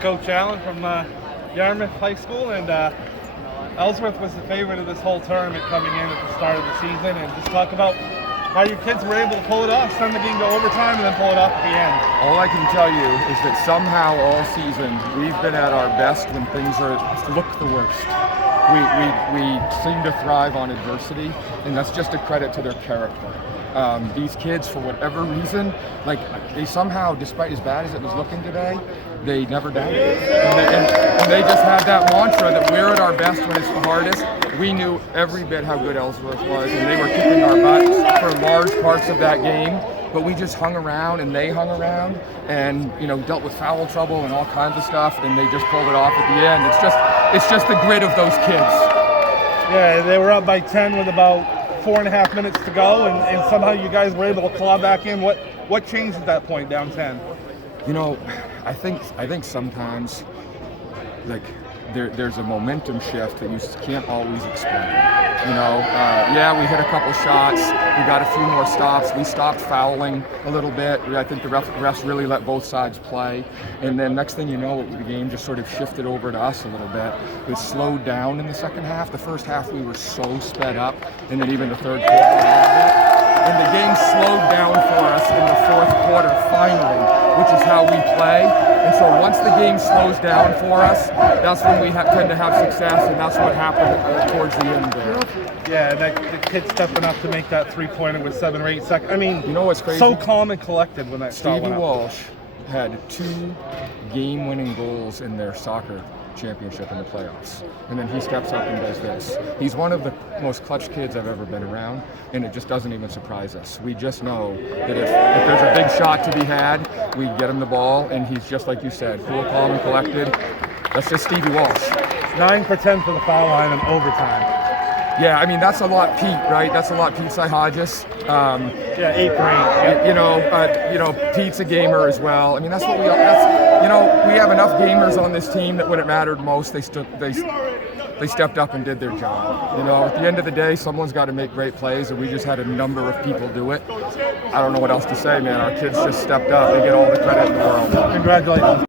Coach Allen from Yarmouth High School, and Ellsworth was the favorite of this whole tournament coming in at the start of the season, and just talk about how your kids were able to pull it off, send the game to overtime, and then pull it off at the end. All I can tell you is that somehow all season we've been at our best when things look the worst. We seem to thrive on adversity, and that's just a credit to their character. These kids, for whatever reason, they somehow, despite as bad as it was looking today, they never doubted it. And they just have that mantra that we're at our best when it's the hardest. We knew every bit how good Ellsworth was, and they were kicking our butts for large parts of that game. But we just hung around, and they hung around, and dealt with foul trouble and all kinds of stuff, and they just pulled it off at the end. It's just the grit of those kids. Yeah, they were up by 10 with about 4.5 minutes to go, and somehow you guys were able to claw back in. What changed at that point, down 10? I think sometimes there's a momentum shift that you can't always explain. We hit a couple shots, we got a few more stops, we stopped fouling a little bit. I think the refs really let both sides play, and then next thing you know, the game just sort of shifted over to us a little bit. It slowed down in the second half. The first half we were so sped up, and then even the third quarter a little bit. And the game slowed down for us in the fourth quarter finally, which is how we play. And so once the game slows down for us, that's when we tend to have success, and that's what happened towards the end there. Yeah, the kid stepping up to make that three-pointer with 7 or 8 seconds. I mean, what's crazy? So calm and collected when that shot Stevie went up. Walsh had 2 game-winning goals in their soccer championship in the playoffs, and then he steps up and does this. He's one of the most clutch kids I've ever been around, and it just doesn't even surprise us. We just know that if there's a big shot to be had, we get him the ball, and he's just like you said, cool, calm, and collected. That's just Stevie Walsh. 9 for 10 for the foul line in overtime. Yeah, I mean, that's a lot Pete, right? That's a lot Pete Sy-Hodges. 8 for 8. Pete's a gamer as well. I mean, that's what we have enough gamers on this team that when it mattered most, they stepped up and did their job. At the end of the day, someone's got to make great plays, and we just had a number of people do it. I don't know what else to say, man. Our kids just stepped up. They get all the credit in the world. Congratulations.